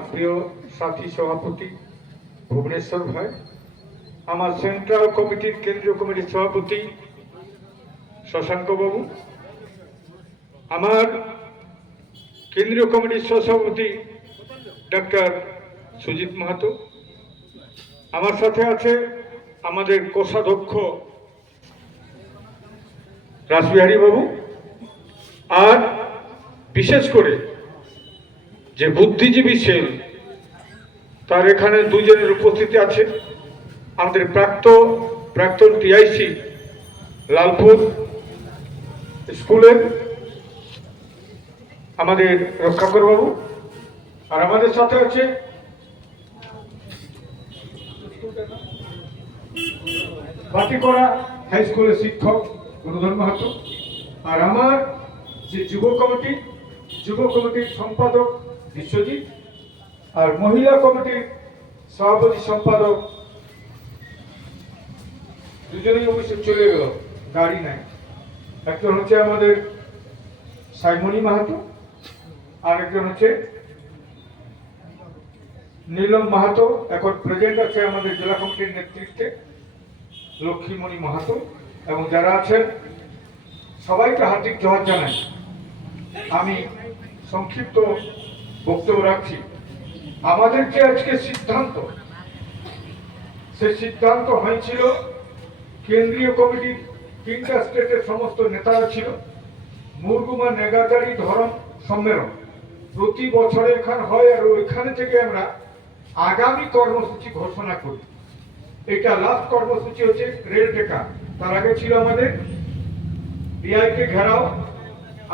আমার প্রিয় সাথী সভাপতি ভুবনেশ্বর ভাই, আমার সেন্ট্রাল কমিটির কেন্দ্রীয় কমিটির সভাপতি শশাঙ্ক বাবু আমার কেন্দ্রীয় কমিটির সহসভাপতি ডাক্তার সুজিত মাহাতো, আমার সাথে আছে আমাদের কোষাধ্যক্ষ রাসবিহারী বাবু, আর বিশেষ করে যে বুদ্ধিজীবী সেল তার এখানে দুজনের উপস্থিতি আছে। আমাদের প্রাক্ত প্রাক্তন টিআইসি লালপুর স্কুলের আমাদের রক্ষাকর বাবু আর আমাদের সাথে আছে বাটিকড়া হাই স্কুলের শিক্ষক গুরুধর মাহাতো। আর আমার যে যুব কমিটি, যুব কমিটির সম্পাদক বিশ্বজিৎ আর মহিলা কমিটির সভাপতি সম্পাদক দুজনেই অবশ্য চলে গেল, গাড়ি নাই। একজন হচ্ছে আমাদের সাইমণি মাহাতো আর একজন হচ্ছে নীলম মাহাতো। এখন প্রেজেন্ট আছে আমাদের জেলা কমিটির নেতৃত্বে লক্ষ্মীমণি মাহাতো। এবং যারা আছেন, সবাইকে হার্দিক জবাব জানাই। আমি সংক্ষিপ্ত বক্তব্য রাখছি। আমাদের যে আজকে সিদ্ধান্ত সে সিদ্ধান্ত হয়েছিল, কেন্দ্রীয় কমিটির তিনটা স্টেটের সমস্ত নেতারা ছিল। মুরগুমা নেগাজারি ধরম সম্মেলন। প্রতি বছর এখানে হয় আর ওইখানে থেকে আমরা আগামী কর্মসূচি ঘোষণা করি। এটা লাস্ট কর্মসূচি হচ্ছে রেল টেকা। তার আগে ছিল আমাদের ডিআইকে ঘেরাও।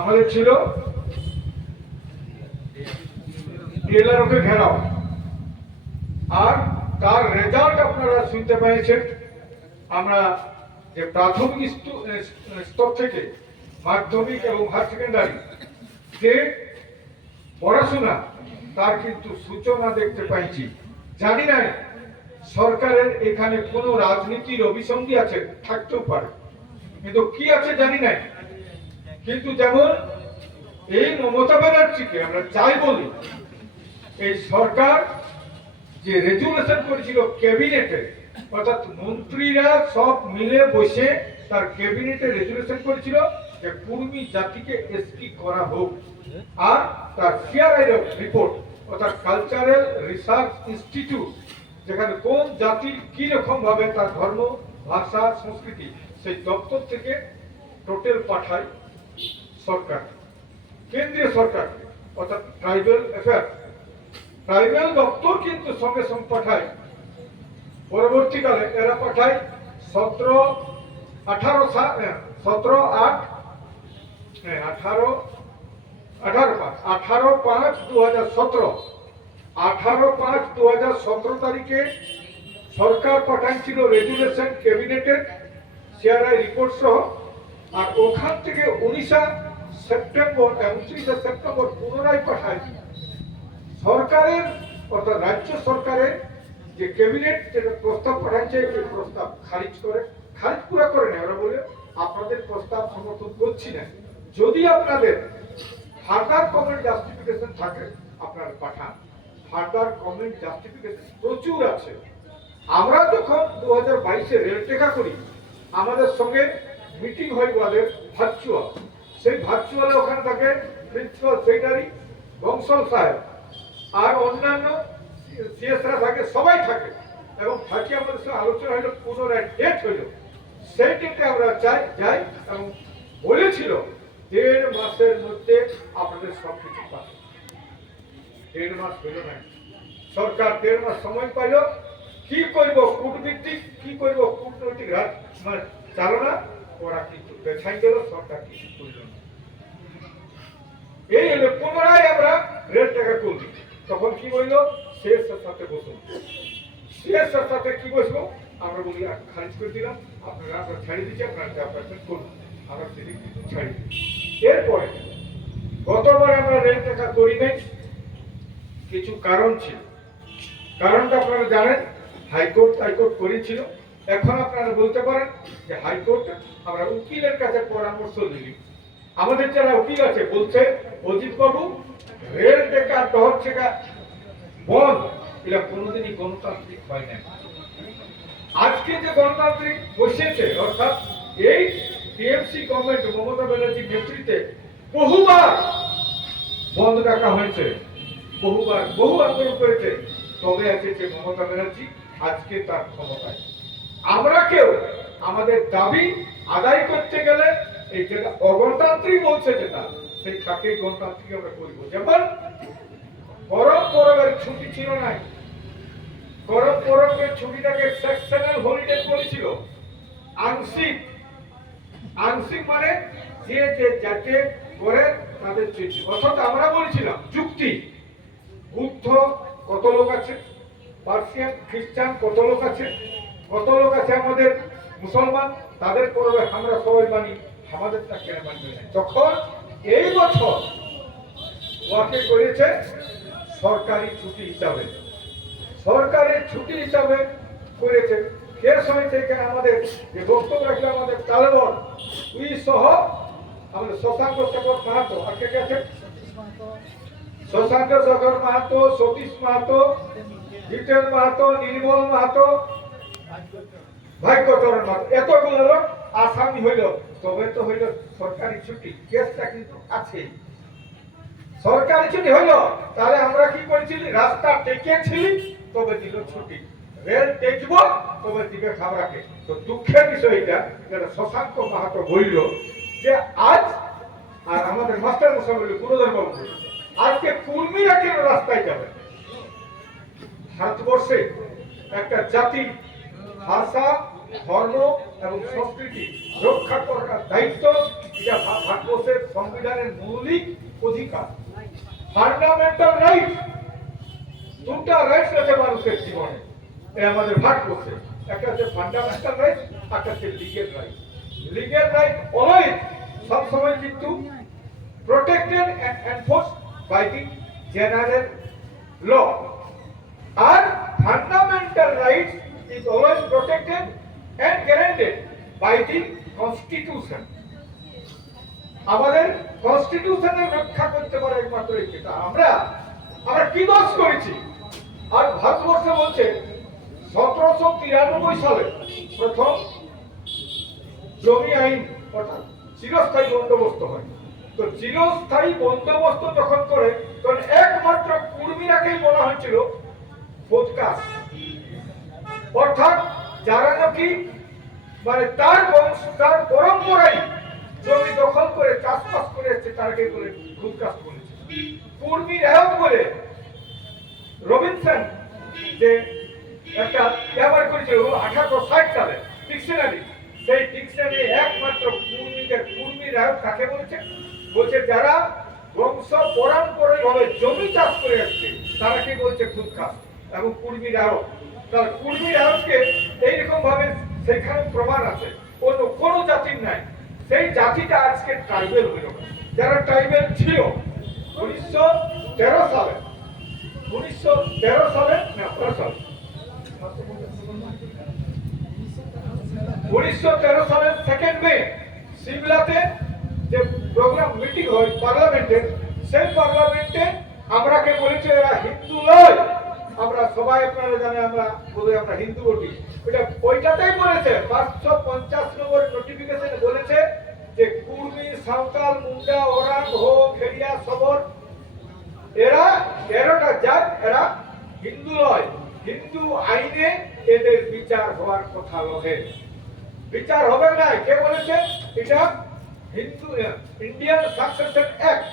আমাদের ছিল ডিএলআরওকে ঘেরাও। আর তার রেজাল্ট আপনারা শুনতে পেয়েছেন। আমরা যে প্রাথমিক স্তর থেকে মাধ্যমিক এবং হায়ার সেকেন্ডারি যে পড়াশোনা, তার কিন্তু সূচনা দেখতে পাইছি। জানি না সরকারের এখানে কোনো রাজনীতির অভিসন্ধি আছে, থাকতেও পারে। কিন্তু কি আছে জানি না। কিন্তু যেমন এই মমতা ব্যানার্জিকে আমরা চাই বলি এই সরকার যে রেজুলেশন করেছিল ক্যাবিনেটে অর্থাৎ মন্ত্রীরা সব মিলে বসে তার ক্যাবিনেটে রেজুলেশন করেছিল যে কুর্মী জাতিকে এসটি করা হোক। আর তার সিআরআই রিপোর্ট অর্থাৎ কালচারাল রিসার্চ ইনস্টিটিউট যেখানে কোন জাতির কি রকম ভাবে তার ধর্ম, ভাষা, সংস্কৃতি, সেই দপ্তর থেকে টোটাল পাঠায় সরকার। কেন্দ্রীয় সরকার, অর্থাৎ ট্রাইবাল অ্যাফেয়ার ট্রাইবাল দপ্তর কিন্তু সঙ্গে সঙ্গে পাঠায়। পরবর্তীকালে এরা পাঠায় সতেরো আঠারো সতেরো আট হ্যাঁ, আঠারো আঠারো পাঁচ আঠারো পাঁচ দু হাজার সতেরো। আঠারো পাঁচ দু হাজার সতেরো তারিখে সরকার পাঠাইছিল রেজুলেশন ক্যাবিনেটের সিআরআই রিপোর্ট সহ। আর ওখান থেকে উনিশা সেপ্টেম্বর উনত্রিশে সেপ্টেম্বর পুনরায় পাঠায়। সরকারের, অর্থাৎ রাজ্য সরকারের যে ক্যাবিনেট যেটা প্রস্তাব পাঠাচ্ছে, এই প্রস্তাব খারিজ করে, খারিজ পুরা করে নেয়। ওরা বলে, আপনাদের প্রস্তাব সমর্থন করছি না। যদি আপনাদের ফার্দার কমেন্ট জাস্টিফিকেশন থাকে, আপনারা পাঠান। ফার্দার কমেন্ট জাস্টিফিকেশন প্রচুর আছে। আমরা যখন দু হাজার বাইশে রেল টেকা করি, আমাদের সঙ্গে মিটিং হয় ওদের ভার্চুয়াল সেই ভার্চুয়ালে ওখানে থাকে প্রিন্সিপাল সেক্রেটারি বংশল সাহেব। আর অন্যান্য সিএসরা থাকে, সবাই থাকে। এবং থাকি আমাদের সঙ্গে আলোচনা হইল পুনরায় ডেট হইল সেই ডেটে আমরা চাই, যাই এবং বলেছিল দেড় মাসের মধ্যে আপনাদের সব কিছু পাবে। দেড় মাস হইল না। সরকার দেড় মাস সময় পাইল। কি করব কূটভিত্তিক, কি করব কূটনৈতিক মানে চালনা, ওরা কিন্তু পেছাই গেল, সরকার কিছু করল না। এই হলো, পুনরায় আমরা রেল টাকা তুলবি। তখন কি বলল? শেষের সাথে বসুন। শেষের সাথে কি বসবো? আমরা বলি খারিজ করে দিলাম। আপনারা আমরা ছাড়ি দিচ্ছি, আপনারা যা পারছেন করুন। আমরা সেদিক কিন্তু ছাড়ি এরপরে, গতবার আমরা রেল টাকা করি নাই। কিছু কারণ ছিল। কারণটা আপনারা জানেন, হাইকোর্ট হাইকোর্ট করেছিল। এখন আপনারা বলতে পারেন যে হাইকোর্ট আমরা উকিলের কাছে পরামর্শ দিলি আমাদের যারা উকিল আছে, বলছে অজিত বাবু রেল টেকা টহর টেকা বন্ধ। এটা কোনোদিনই গণতান্ত্রিক হয় না আজকে যে গণতান্ত্রিক বসেছে, অর্থাৎ এই টিএমসি গভর্নমেন্ট, মমতা ব্যানার্জির নেতৃত্বে বহুবার বন্ধ রাখা হয়েছে, বহুবার, বহু আন্দোলন করেছে। তবে যে মমতা ব্যানার্জি আজকে তার ক্ষমতায়। আমরা কেউ আমাদের দাবি আদায় করতে গেলে এই যেটা অগণতান্ত্রিক বলছে যেটা সেই তাকে গণতান্ত্রিক আমরা করব যেমন গরম পরবের ছুটি ছিল নাই গরম পরবের ছুটিটাকে সেকশনাল হলিডে করেছিল আংশিক আংশিক মানে যে যে যাতে করে তাদের ছুটি। অর্থাৎ আমরা বলেছিলাম, যুক্তি। বুদ্ধ কত লোক আছে? পার্সিয়ান, খ্রিস্টান কত লোক আছে? কত লোক আছে আমাদের মুসলমান? তাদের পরবে আমরা সবাই মানি আমাদেরটা কেন মানবে না? তখন এই বছর ওয়াকে করেছে সরকারি ছুটি হিসাবে। সরকারের ছুটি হিসাবে করেছে। সে সময় থেকে আমাদের যে বক্তব্য রাখলে আমাদের তালেবন উই সহ আমাদের শশাঙ্ক শেখর মাহাতো, আর কে আছে? শশাঙ্ক শেখর মাহাতো, সতীশ মাহাতো, জিতেন মাহাতো, নির্মল মাহাতো, ভাগ্যচরণ মাহাতো এতগুলো লোক আসামি হইল তবে তো হইল সরকারি ছুটি। কেসটা কিন্তু আছে। সরকারি ছুটি হইল তাহলে আমরা কি করেছিলি? রাস্তা টেকেছিলি তবে দিল ছুটি। রেল টেকব তবে দিবে খাবরাকে তো দুঃখের বিষয় এটা যেটা শশাঙ্ক মাহাতো বলল যে আজ আর আমাদের মাস্টার মশাই বলল গুরুধর বাবু বলল, আজকে কুর্মীরা কেন রাস্তায় যাবে? ভারতবর্ষে একটা জাতি ভাষা ধর্ম এবং সংস্কৃতি রক্ষা করার দায়িত্ব এটা ভারতবর্ষের সংবিধানের মৌলিক অধিকার। ফান্ডামেন্টাল রাইট দুটা রাইটস আছে মানুষের জীবনে। এই আমাদের ভারতবর্ষে। একটা হচ্ছে ফান্ডামেন্টাল রাইট একটা হচ্ছে legal right legal right always সবসময় কিন্তু protected and enforced by the general law. Our fundamental rights is always protected and guaranteed by the constitution. আমাদের কনস্টিটিউশনের রক্ষা করতে পারে একমাত্র এই যেটা আমরা আমরা কি দোষ করেছি? আর ভারতবর্ষ বলছে, সতেরোশো তিরানব্বই সালে প্রথম জমি আইন অর্থাৎ চিরস্থায়ী বন্দোবস্ত হয়। তো চিরস্থায়ী বন্দোবস্ত যখন করে, তখন একমাত্র কুর্মীরাকেই বলা হয়েছিল বোধকাস অর্থাৎ যারা নাকি মানে তার বংশ, তার পরম্পরায় জমি দখল করে চাষবাস করে এসছে, তারাকে বলে খুদকাস করেছে কুর্মী রেহক বলে রবিনসন যে একটা ব্যবহার করেছিল আঠারোশো ষাট সালে ডিকশনারি। সেই ডিকশনারি একমাত্র কুর্মীদের কুর্মী রায়ক কাকে বলছে? বলছে যারা বংশ পরম্পরায় ভাবে জমি চাষ করে আসছে তারা কি বলছে খুদখাস এবং কুর্মী রায়ক তার কুর্মী রায়ককে এইরকম ভাবে সেখানে প্রমাণ আছে। অন্য কোনো জাতির নাই। সেই জাতিটা আজকে ট্রাইবেল হইল যারা ট্রাইবেল ছিল, উনিশশো তেরো সালে, উনিশশো তেরো সালে না, তেরো সালে। উনিশশো তেরো সালের সেকেন্ড মে সিমলাতে যে প্রোগ্রাম মিটিং হয় পার্লামেন্টে সেই পার্লামেন্টে আমরাকে বলেছে, এরা হিন্দু নয়। আমরা সবাই আপনারা জানে আমরা বোধহয় আমরা হিন্দু বটি ওইটা ওইটাতেই বলেছে, পাঁচশো পঞ্চাশ নম্বর নোটিফিকেশন বলেছে যে কুর্মি, সাঁওতাল, মুন্ডা, ওরাং, হো খেলিয়া সবর, এরা তেরোটা জাত, এরা হিন্দু নয়। হিন্দু আইনে এদের বিচার হওয়ার কথা নহে বিচার হবে না, কে বলেছে? এটা Hindu Indian succession act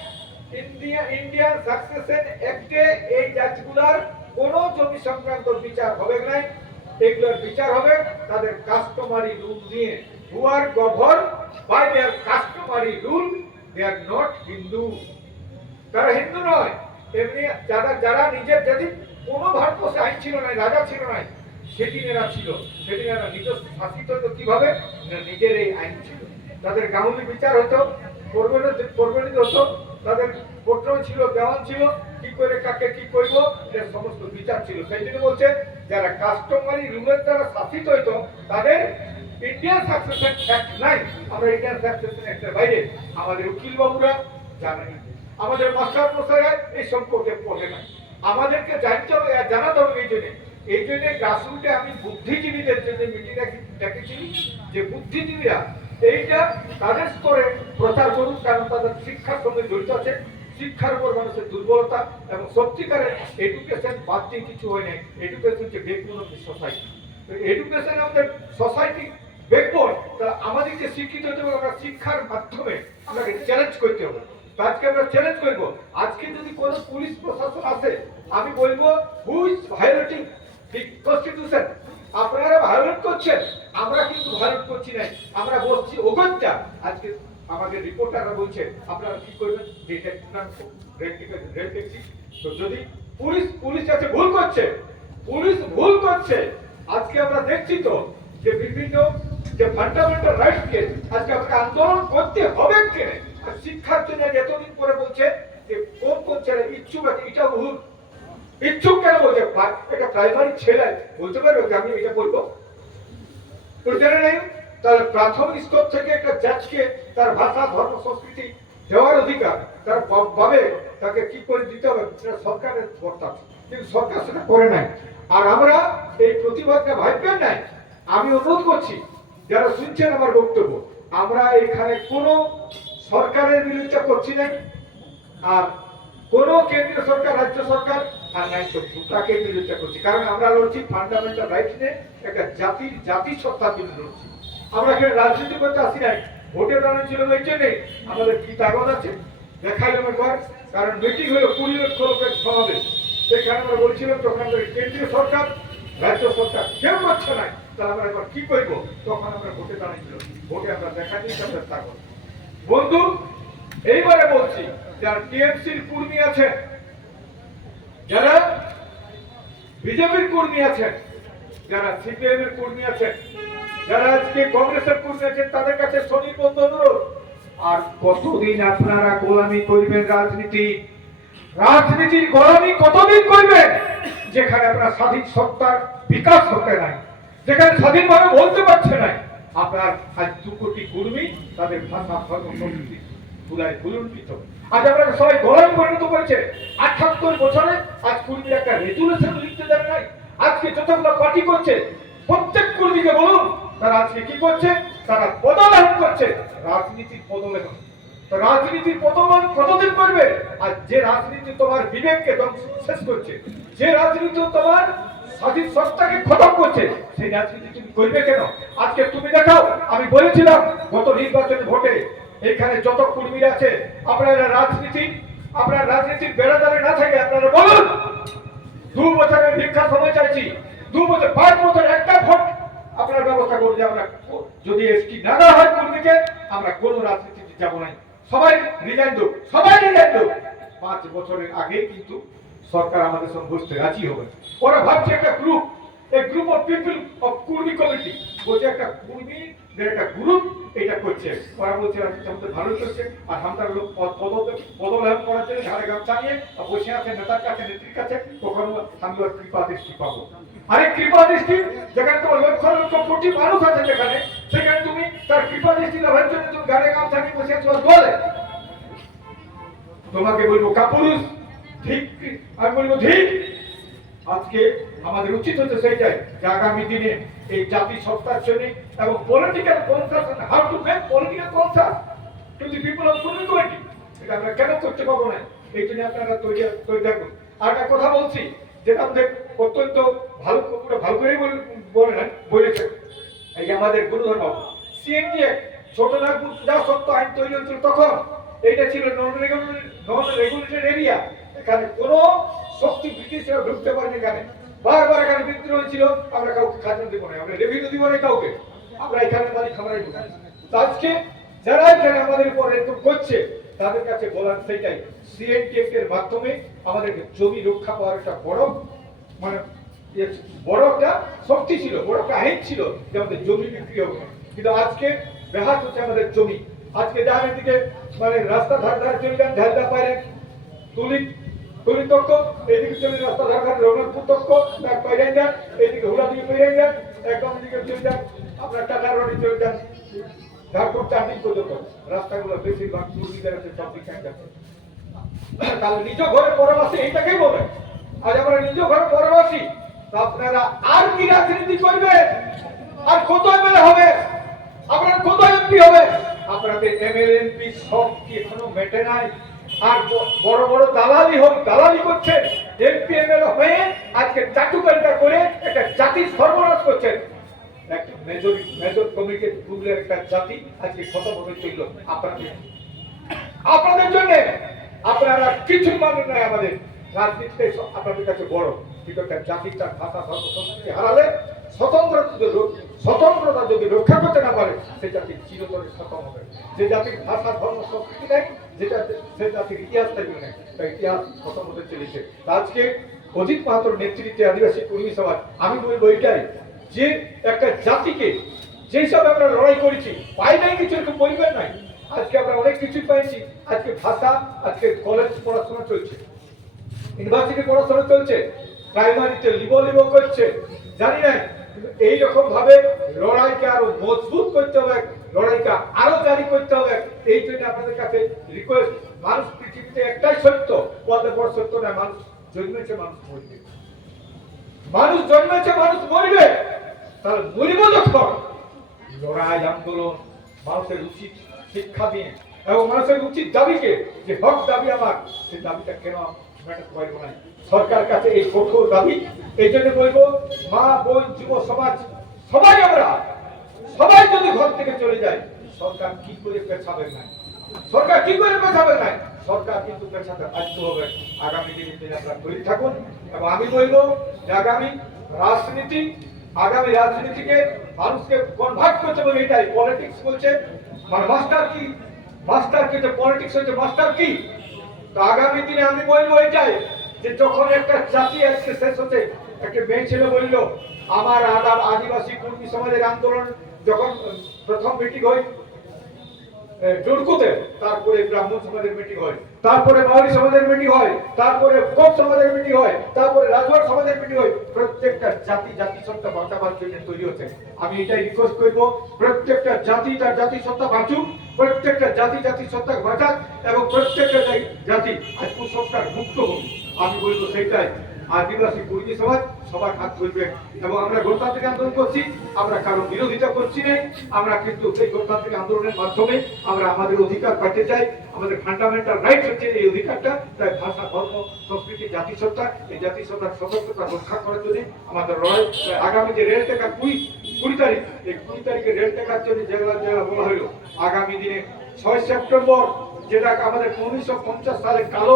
India Indian succession অ্যাক্টে এই জাতিগুলার কোনো জমি সংক্রান্ত বিচার হবে না এগুলোর বিচার হবে তাদের কাস্টমারি রুল নিয়ে। Who are govern by their customary rule they are not Hindu তারা হিন্দু নয়। এমনি যারা যারা নিজের যদি কোনো ভারতবর্ষে আইন ছিল না রাজা ছিল না সেদিন এরা ছিল। সেদিন এরা নিজস্ব শাসিত হতো কীভাবে? নিজের এই আইন ছিল। তাদের গাউলি বিচার হতো পরিগণিত হতো তাদের পত্র ছিল দেওয়ান ছিল, কি করে, কাকে কি করব এর সমস্ত বিচার ছিল। সেই জন্য বলছে, যারা কাস্টমারি রুলের দ্বারা শাসিত হইতো, তাদের ইন্ডিয়ান সাকসেশন অ্যাক্ট নাই। আমরা ইন্ডিয়ান সাকসেশন অ্যাক্টের বাইরে আমাদের উকিল বাবুরা জানেন। আমাদের মাস্টার মশাইরা এই সম্পর্কে পড়ে নাই। আমাদেরকে জানতে হবে জানাতে হবে এই জন্য। এই জন্য গ্রাসরুটে আমি বুদ্ধিজীবীদের জন্য মিটিং ডেকেছি যে বুদ্ধিজীবীরা এইটা তাদের স্তরে প্রচার করুন কারণ তাদের শিক্ষার সঙ্গে জড়িত আছে। শিক্ষার উপর মানুষের দুর্বলতা এবং সত্যিকারের এডুকেশন বাদ দিয়ে কিছু হয় নাই। এডুকেশন হচ্ছে বেকবোন অফ সোসাইটি এডুকেশন আমাদের সোসাইটি বেকবোন তাহলে আমাদেরকে শিক্ষিত হতে হবে, আমরা শিক্ষার মাধ্যমে আমাকে চ্যালেঞ্জ করতে হবে। আজকে আমরা চ্যালেঞ্জ করব। আজকে যদি কোনো পুলিশ প্রশাসন আসে, আমি বলব who is violating the constitution আপনারা ভায়োলেট করছেন আমরা কিন্তু ভায়োলেট করছি না আমরা বলছি আজকে আমাদের রিপোর্টাররা বলছে, আপনারা কি করবেন? যে রেল ট্যাক্সি তো যদি পুলিশ পুলিশ আছে, ভুল করছে, পুলিশ ভুল করছে, আজকে আমরা দেখছি তো যে বিভিন্ন যে ফান্ডামেন্টাল রাইটস কে আজকে আমাকে আন্দোলন করতে হবে কেন? শিক্ষার জন্য এতদিন পরে বলছে যে কোন কোন ছেলে ইচ্ছুক আছে, এটা ভুল। ইচ্ছুক কেন বলছে? একটা প্রাইমারি ছেলে। বলতে পারবে আমি এটা বলব। তো জেনে নেই? তাহলে প্রাথমিক স্তর থেকে একটা জাজকে তার ভাষা, ধর্ম, সংস্কৃতি দেওয়ার অধিকার তার ভাবে তাকে কি করে দিতে হবে সেটা সরকারের কর্তা কিন্তু সরকার সেটা করে নাই। আর আমরা এই প্রতিবাদটা ভাববেন নাই। আমি অনুরোধ করছি, যারা শুনছেন আমার বক্তব্য, আমরা এখানে কোনো সরকারের বিরুদ্ধে করছি না আর কোন কেন্দ্রীয় সরকার, রাজ্য সরকার, আর নাই তাকে বিরোধিতা করছি। কারণ আমরা লড়ছি ফান্ডামেন্টাল রাইটস নিয়ে, একটা জাতির জাতি সত্তার জন্য লড়ছি। আমরা এখানে রাজনীতি করতে আসি নাই। ভোটে দাঁড়ানো ছিল এই জন্যে আমাদের কি কাগজ আছে? দেখাইলাম একবার। কারণ মিটিং হলো কুড়ি লক্ষ লোকের সমাবেশ। সেখানে আমরা বলছিলাম তখন কেন্দ্রীয় সরকার, রাজ্য সরকার কেউ করছে না তাহলে আমরা এবার কি করব? তখন আমরা ভোটে দাঁড়িয়েছিল ভোটে আমরা দেখা দিয়েছি আমরা তা করব। বন্ধু, এইবারে বলছি, যারা টিএমসির কর্মী আছেন, যারা বিজেপির কর্মী আছেন, যারা সিপিএম এর কর্মী আছেন যারা আজকে কংগ্রেসের কর্মী আছেন, তাদের কাছে স্বনির্বন্ধ অনুরোধ। আর কতদিন আপনারা গোলামি করবেন রাজনীতি? রাজনীতির গোলামি কতদিন করবেন? যেখানে আপনার স্বাধীন সত্তার বিকাশ হতে নাই, যেখানে স্বাধীনভাবে বলতে পারছে না আপনার আজ দু কোটি কর্মী তাদের ভাষা, ধর্ম, সংস্কৃতি ভুলুণ্ঠিত। আজ আমরা সবাই গরম পরিণত করেছে। আটাত্তর বছরে আজ কর্মীর একটা রেজুলেশন লিখতে দেন নাই। আজকে যতগুলো পার্টি করছে, প্রত্যেক কর্মীকে বলুন তারা আজকে কি করছে? তারা পদলায়ন করছে। রাজনীতির পদলায়ন তো রাজনীতির পদমান কতদিন করবে? আর যে রাজনীতি তোমার বিবেককে শেষ করছে, যে রাজনীতি তোমার স্বাধীন সত্তাকে খতম করছে, সেই রাজনীতি তুমি করবে কেন? আজকে তুমি দেখাও, আমি বলেছিলাম গত নির্বাচনে ভোটে এখানে যত কর্মীরা আছে, আপনারা রাজনীতি, আপনার রাজনীতির বেড়াদারে না থাকে আপনারা বলুন, দু বছরের ভিক্ষা সময় চাইছি, দু বছর, পাঁচ বছর একটা ভোট আপনার ব্যবস্থা করুন যে আমরা যদি এসটি না দেওয়া হয় কর্মীকে আমরা কোনো রাজনীতিতে যাব না। সবাই রিজাইন দেব সবাই রিজাইন দেব পাঁচ বছরের আগে কিন্তু সরকার আমাদের সঙ্গে বসতে রাজি হবে। ওরা ভাবছে একটা group group of people of committee বলছে একটা কর্মীদের একটা গ্রুপ এটা করছে। ওরা বলছে আমাদের ভালো চলছে আর আমরা লোক পদ- পদ- পদলায়ন করার জন্য গামছা নিয়ে বসে আছে, নেতার কাছে, নেত্রীর কাছে। কখনো আমি কৃপা দৃষ্টি পাবো। আরে কৃপা দৃষ্টি, যেখানে তোমার লক্ষ লক্ষ কোটি মানুষ আছে যেখানে, সেখানে তুমি তার কৃপা দৃষ্টি লাভের জন্য তুমি গাড়ে গামছা নিয়ে বসে আর বলে। তোমাকে বলব কাপুরুষ, ঠিক আমি বলব ঠিক। আজকে আমাদের উচিত হচ্ছে সেইটাই যে আগামী দিনে এই জাতি সত্তার জন্য এবং political conscious how to make political conscious to the people of community এটা আমরা কেন করতে পারব না? এই জন্য আপনারা তৈরি তৈরি থাকুন। আর একটা কথা বলছি যেটা আমাদের অত্যন্ত ভালো ভালো করেই বল- বলেন বলেছেন এই যে আমাদের গুরুধর বাবু। সিএনজি ছোট নাগপুর যা সত্য, আইন তৈরি হয়েছিল তখন। এইটা ছিল নন নন রেগুলেটেড এরিয়া এখানে কোনো শক্তি ব্রিটিশরা ঢুকতে পারেনি এখানে। বারবার এখানে বিদ্রোহ হয়েছিল। আমরা কাউকে খাজনা দিব না। আমরা রেভিনিউ দিব না কাউকে। আমরা এখানে মালিক ঢুকাই আজকে যারা এখানে আমাদের উপর এরকম করছে, তাদের কাছে বলার সেইটাই। সিএনটিএফ এর মাধ্যমে আমাদের জমি রক্ষা পাওয়ার একটা বড় মানে ইয়ে বড় একটা শক্তি ছিল, বড় একটা আইন ছিল যে আমাদের জমি বিক্রি হবে কিন্তু আজকে ব্যাহাত হচ্ছে আমাদের জমি। আজকে যার দিকে মানে রাস্তা ধার ধার চলে যান ঝালদা পারে তুলি তুলি তক্ক, এদিকে চলে রাস্তা ধার ধার রঘুনাথপুর তক্ক পাইরেন যান এদিকে হুলা দিকে পাইরেন যান একদম দিকে চলে যান, আপনার টাটা রোডে চলে যান। ঝাড়খণ্ড চারদিক পর্যন্ত রাস্তাগুলো বেশিরভাগ দুর্নীতির আছে সব দিকে যাচ্ছে তাহলে নিজ ঘরে পরমাসে এইটাকেই বলে। তো আপনারা আর কি রাজনীতি করবে আর কত এমএলএ হবে? আপনার কত এমপি হবে? আপনাদের এমএলএ এমপি সব কি এখনও মেটে নাই? আর বড় বড় দালালি হোক দালালি করছে। এমপি এমএলএ হয়ে আজকে চাটুকারিতা করে একটা জাতির সর্বনাশ করছেন একটা মেজর মেজর কমিটি গ্রুপের একটা জাতি আজকে খতম হতে চলল আপনাদের। আপনাদের জন্য আপনারা কিছু মানুষ নাই আমাদের। রাজনীতিতে আপনাদের কাছে বড়। কিন্তু একটা জাতির তার ভাষা, ধর্ম, সংস্কৃতি হারালে স্বতন্ত্রতা যদি রো- স্বতন্ত্রতা যদি রক্ষা করতে না পারে, সে জাতি চিরতরে খতম হবে। যে জাতির ভাষা, ধর্ম, সংস্কৃতি নেই যেটা সে জাতির ইতিহাস থাকবে না তাই ইতিহাস খতম হতে চলেছে। আজকে অজিত মাহাতোর নেতৃত্বে আদিবাসী কর্মী সমাজ, আমি বলব এটাই, যে একটা জাতিকে যেই সব আমরা লড়াই করেছি, পাই নাই কিছু একটু পরিবার নাই। আজকে আমরা অনেক কিছু পাইছি। আজকে ভাষা, আজকে কলেজ পড়াশোনা চলছে। ইউনিভার্সিটি পড়াশোনা চলছে প্রাইমারিতে লিবো লিবো করছে। জানি না এই রকম ভাবে লড়াইকে আরও মজবুত করতে হবে, লড়াইকে আরও জারি করতে হবে। এই জন্য আপনাদের কাছে রিকোয়েস্ট মানুষ পৃথিবীতে একটাই সত্য পদে বড় সত্য না, মানুষ জন্মেছে, মানুষ মরবে। মানুষ জন্মেছে, মানুষ মরবে, তাহলে মরিব যখন? লড়াই, আন্দোলন, মানুষের উচিত শিক্ষা দিয়ে। এবং মানুষের উচিত দাবিকে, যে হক দাবি আমার, সেই দাবিটা কেন পারব না সরকার কাছে এই কঠোর দাবি। এই জন্য বলব, মা, বোন, যুব সমাজ, সবাই আমরা, সবাই যদি ঘর থেকে চলে যায়, সরকার কি করে পেছাবে না সরকার কি করে পেছাবে না সরকার কিন্তু পেছাতে বাধ্য হবে। আগামী দিনে তিনি আপনারা তৈরি থাকুন। এবং আমি বলব, যে আগামী রাজনীতি, আগামী রাজনীতিকে মানুষকে কনভার্ট করতে হবে, এটাই পলিটিক্স বলছে। মানে মাস্টার কি? মাস্টার কি? পলিটিক্স হচ্ছে মাস্টার কি? তো আগামী দিনে আমি বলব এটাই যে যখন একটা জাতি আজকে শেষ হতে একটা মেয়ে ছেলে বলল, আমার আদার আদিবাসী কর্মী সমাজের আন্দোলন যখন প্রথম মিটিং হয় জোরকুতে তারপরে ব্রাহ্মণ সমাজের মিটিং হয়। তারপরে মাওরি সমাজের মিটিং হয়, তারপরে কোপ সমাজের মিটিং হয়, তারপরে রাজওয়ার সমাজের মিটিং হয়। প্রত্যেকটা জাতি জাতিসত্তা বাঁচাবার জন্য তৈরি হচ্ছে। আমি এটাই রিকোয়েস্ট করব, প্রত্যেকটা জাতি তার জাতিসত্তা বাঁচুক প্রত্যেকটা জাতি জাতিসত্তা বাঁচাক, এবং প্রত্যেকটা জাতি- আজ কুসংস্কার মুক্ত হোক। আমি বলব সেটাই আদিবাসী কর্মী সমাজ, সবার হাত ধরবে। এবং আমরা গণতান্ত্রিক আন্দোলন করছি, আমরা কারও বিরোধিতা করছি না। আমরা কিন্তু সেই গণতান্ত্রিক আন্দোলনের মাধ্যমে আমরা আমাদের অধিকার পাইতে চাই। আমাদের ফান্ডামেন্টাল রাইট হচ্ছে এই অধিকারটা। তাই ভাষা, ধর্ম, সংস্কৃতি, জাতিসত্তা, এই জাতিসত্তার সতর্কতা রক্ষা করার জন্য আমাদের লড়াই। আগামী যে রেল টেকা কুড়ি কুড়ি তারিখ, এই কুড়ি তারিখে রেল টেকার জন্য যেগুলা যেগুলা বলা হলো, আগামী দিনে ছয় সেপ্টেম্বর, যেটা আমাদের উনিশশো পঞ্চাশ সালে কালো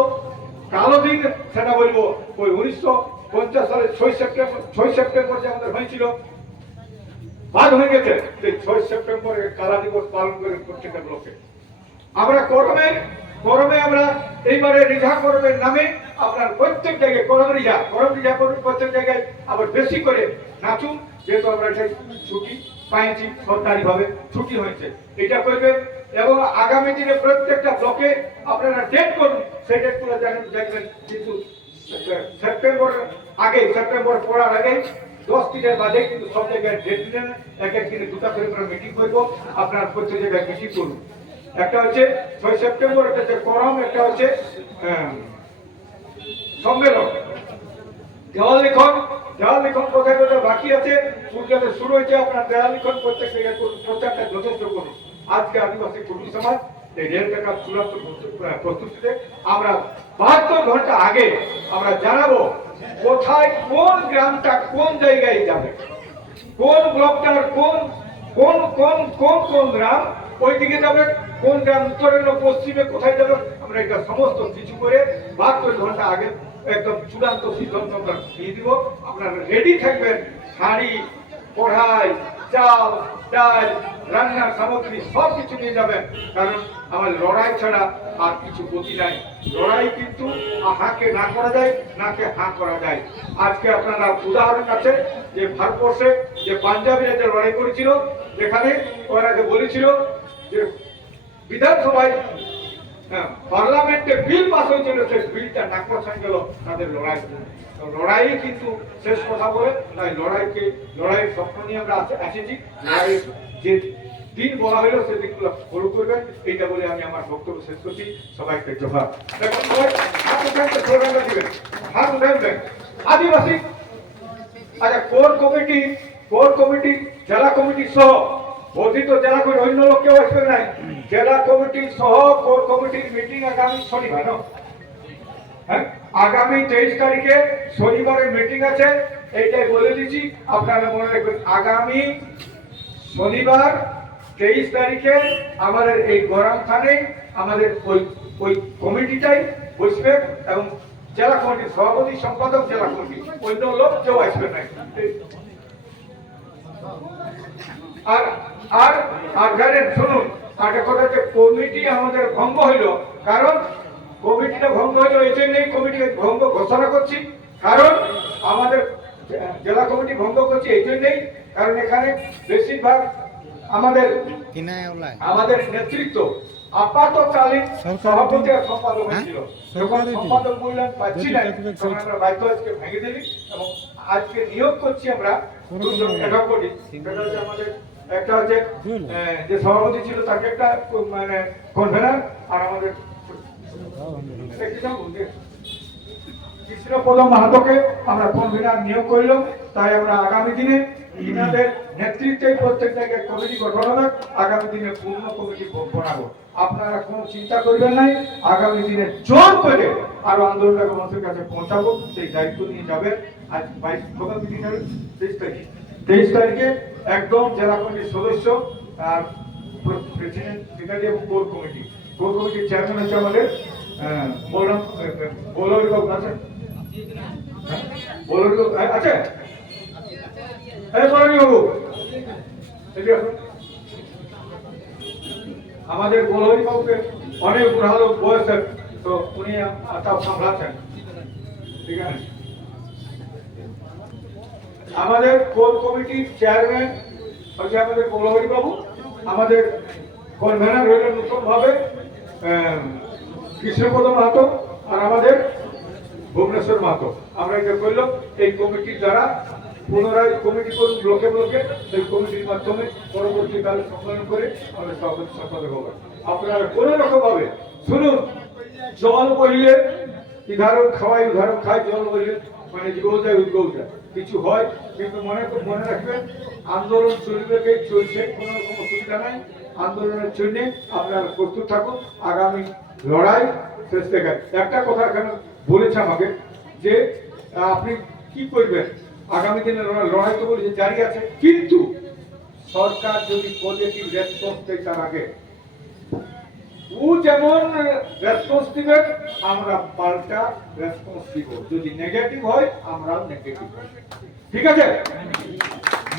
কালো দিন, সেটা বলব, ওই উনিশশো পঞ্চাশ সালের ছয় সেপ্টেম্বর ছয় সেপ্টেম্বর যে আমাদের হয়েছিল, বাদ হয়ে গেছে। সেই ছয় সেপ্টেম্বরে কালা দিবস পালন করে প্রত্যেকটা ব্লকে। আমরা করমে করমে আমরা এইবারে রিঝা করমের নামে আপনার প্রত্যেক জায়গায় করম রিঝা করম রিঝা করবে প্রত্যেক জায়গায় আবার বেশি করে নাচুন। যেহেতু আমরা এটা ছুটি পাইছি সরকারি ভাবে ছুটি হয়েছে। এটা করবে এবং আগামী দিনে প্রত্যেকটা ব্লকে আপনারা ডেট করুন, সেই ডেটগুলো দেখবেন কিন্তু সেপ্টেম্বর আগে সেপ্টেম্বর পড়ার আগে, দশ দিনের বাদে কিন্তু সব জায়গায় ডেট দিলেন, এক এক দিনে দুটা করে আমরা মিটিং করব, আপনার প্রত্যেক জায়গায় মিটিং করুন। একটা হচ্ছে ছয় সেপ্টেম্বর একটা হচ্ছে করম, একটা হচ্ছে সম্মেলন। দেওয়াল লিখন দেওয়াল লিখন কোথায় কোথায় বাকি আছে সূর্যাতে শুরু হয়েছে, আপনার দেওয়াল লিখন প্রত্যেক জায়গায় প্রচারটা যথেষ্ট করুন। আজকে আদিবাসী কর্মী সমাজ এই রেল চূড়ান্ত প্রস্তুতিতে আমরা বাহাত্তর ঘণ্টা আগে আমরা জানাব কোথায় কোন গ্রামটা কোন জায়গায় যাবে? কোন ব্লকটার কোন কোন কোন কোন কোন গ্রাম ওই দিকে যাবে? কোন গ্রাম উত্তরে না পশ্চিমে কোথায় যাবে? আমরা এটা সমস্ত কিছু করে বাহাত্তর ঘণ্টা আগে একদম চূড়ান্ত সিদ্ধান্ত আমরা দিয়ে দিব। আপনারা রেডি থাকবেন হাঁড়ি কড়াই চাল, ডাল রান্নার সামগ্রী সব কিছু নিয়ে যাবেন। কারণ আমার লড়াই ছাড়া আর কিছু গতি নাই। লড়াই কিন্তু হাঁকে না করা যায়, নাকে হাঁ করা যায়। আজকে আপনারা উদাহরণ আছে যে ভারতবর্ষে যে পাঞ্জাবিরা যে লড়াই করেছিল, যেখানে ওনাকে বলেছিল যে বিধানসভায় পার্লামেন্টে বিল পাস হয়েছিল, সেই বিলটা নাকশান গেল, তাদের লড়াই। তো লড়াই কিন্তু শেষ কথা বলে, তাই লড়াইকে, লড়াইয়ের স্বপ্ন নিয়ে আমরা এসেছি লড়াইয়ের যে দিন বলা হলো, সেই দিনগুলো ফলো করবেন। এইটা বলে আমি আমার বক্তব্য শেষ করছি। সবাইকে জোহার হাত উঠাবেন আদিবাসী। আচ্ছা কোর কমিটি কোর কমিটি জেলা কমিটি সহ বর্ধিত জেলা কমিটি অন্য লোক কেউ আসবে নাই। জেলা কমিটি সহ কোর কমিটির মিটিং আগামী শনিবার হ্যাঁ? আগামী তেইশ তারিখে শনিবারের মিটিং আছে, এইটাই বলে দিচ্ছি, আপনারা মনে রাখবেন, আগামী শনিবার তেইশ তারিখে আমাদের এই গরম থানে আমাদের ওই ওই কমিটিটাই বসবে এবং জেলা কমিটির সভাপতি, সম্পাদক, জেলা কমিটি অন্য লোক কেউ আসবে না আর আর আর জানেন শুনুন একটা কথা হচ্ছে কমিটি আমাদের ভঙ্গ হইল। কারণ কমিটিটা ভঙ্গ হইল এই জন্যই কমিটি ভঙ্গ ঘোষণা করছি। কারণ আমাদের জেলা কমিটি ভঙ্গ করছি এই জন্যই। কারণ এখানে বেশিরভাগ আমাদের আমাদের নেতৃত্ব আপাতকালীন সভাপতি আর সম্পাদক হ্যাঁ? হয়েছিল যখন সম্পাদক মূল্যায়ন পাচ্ছি না তখন আমরা বাধ্য আজকে ভেঙে দিলি এবং আজকে নিয়োগ করছি আমরা দুজন একটা হচ্ছে যে সভাপতি ছিল তাকে একটা মানে কনভেনার আর আমাদের কৃষ্ণপদ মাহাতোকে আমরা কনভেনার নিয়োগ করলাম, তাই আমরা আগামী দিনে ইনাদের নেতৃত্বে প্রত্যেক জায়গায় কমিটি গঠন হবে, আগামী দিনে পূর্ণ কমিটি বানাবো। আপনারা কোনো চিন্তা করবেন নাই, আগামী দিনে জোর করে আরও আন্দোলনটাকে মানুষের কাছে পৌঁছাবো, সেই দায়িত্ব নিয়ে যাবে। আজ বাইশ, কবে মিটিং হবে? তেইশ তারিখ। তেইশ তারিখে একদম জেলা কমিটির সদস্য, আর প্রেসিডেন্ট সেক্রেটারি এবং কোর কমিটি কোর কমিটির চেয়ারম্যান হচ্ছে আমাদের বলরাম বলরাম বাবু বলরাম আছে এই বলরাম বাবু এদিকে আসুন। আমাদের বাবুকে অনেক ভালো বয়স, তো উনি তাও সামলাচ্ছেন। ঠিক আছে? আমাদের কোর কমিটির চেয়ারম্যান হচ্ছে আমাদের বলহরি বাবু, আমাদের কনভেনার হইলেন নতুন ভাবে কৃষ্ণপদ মাহাতো আর আমাদের ভুবনেশ্বর মাহাতো। আমরা এটা করলাম, এই কমিটির দ্বারা পুনরায় কমিটি করুন ব্লকে ব্লকে সেই কমিটির মাধ্যমে পরবর্তীকালে সম্মেলন করে আমাদের সভাপতি সম্পাদক হবে। আপনারা কোনো রকম ভাবে শুনুন, জল বইলে উদাহরণ খাওয়াই উদাহরণ খায়, জল বইলে মানে জীবন যায় উদ্গৌ যায়। কিছু হয়, কিন্তু মনে মনে রাখবেন, আন্দোলন চলবে চলছে কোনো রকম অসুবিধা নাই। আন্দোলনের জন্য আপনারা প্রস্তুত থাকুন, আগামী লড়াই শেষ থেকে। একটা কথা এখানে বলেছে আমাকে, যে আপনি কি করবেন? আগামী দিনে লড়াই তো বলেছে জারি আছে। কিন্তু সরকার যদি পজিটিভ রেসপন্স দেয় তার আগে, ও যেমন রেসপন্স দিবে, আমরা পাল্টা রেসপন্স দিব। যদি নেগেটিভ হয়, আমরাও নেগেটিভ ঠিক আছে?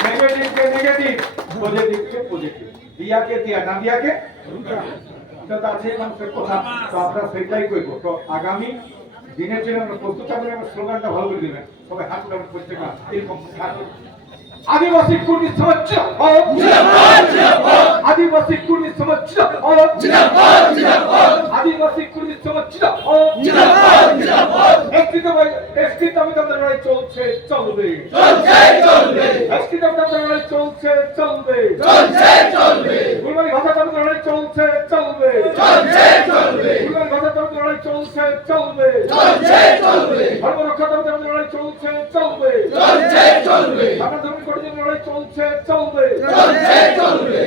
নেগেটিভ কে নেগেটিভ পজিটিভ কে পজিটিভ দিয়াকে দিয়া, না দিয়াকে? এটা তো আছে মানুষের কথা। তো আমরা সেটাই করব। তো আগামী দিনের জন্য আমরা প্রস্তুত থাকলে আমরা স্লোগানটা ভালো করে দিবেন। সবাই হাত উঠাবেন প্রত্যেক এরকম হাত আদিবাসী কুর্মী সমাজ আদিবাসী কুর্মী সমাজ আদিবাসী কুর্মী দাবি একটি দাবি দাবি লড়াই চলছে চলবে। একটি দাবি দাবি লড়াই চলছে চলবে। ফুলবাড়ি ভাষা দাবি লড়াই চলছে চলবে। ফুলবাড়ি ভাষা দাবি লড়াই চলছে চলবে ধর্ম রক্ষা দাবি দাবি লড়াই চলছে চলবে ধর্ম চলবে। চলছে চলবে।